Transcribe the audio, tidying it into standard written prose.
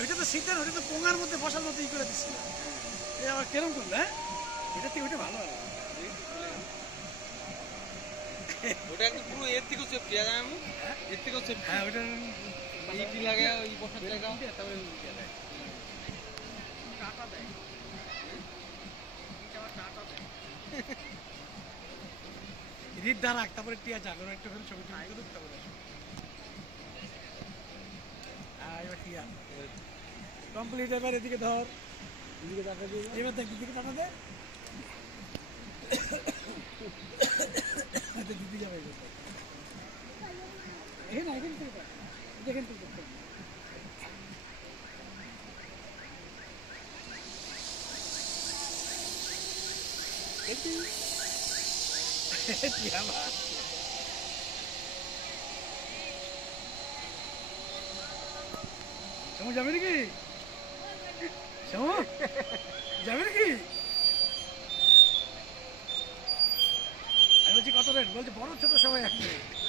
ওইটা তো শীতের, ওইটা তো পোঙার মধ্যে বসার মধ্যে ই করে দিচ্ছিল। আবার কেরম করলো? হ্যাঁ, এটা থেকে ওইটা ভালো হবে। ওটা একদম পুরো এর থেকেও সেফটি আছে আমি, এর থেকেও সেফটি। হ্যাঁ, ওইটা এইটি লাগে, ওই বসার জায়গা তারপরে রিট দা রাখ, তারপরে টিয়া যাক, ওরা একটু ছবি টবি করুক, তারপরে এবার টিয়া কমপ্লিট। এবার এদিকে ধর, এবার দেখ দিদিকে টাকা দে, দিদি যাবে এখানে এখান থেকে দেখেন তুই দেখতে শ্যামু যাবে নাকি? শ্যামু যাবে নাকি? আমি বলছি কত রেট? বলছে বড় ছোট সবাই এক রেট।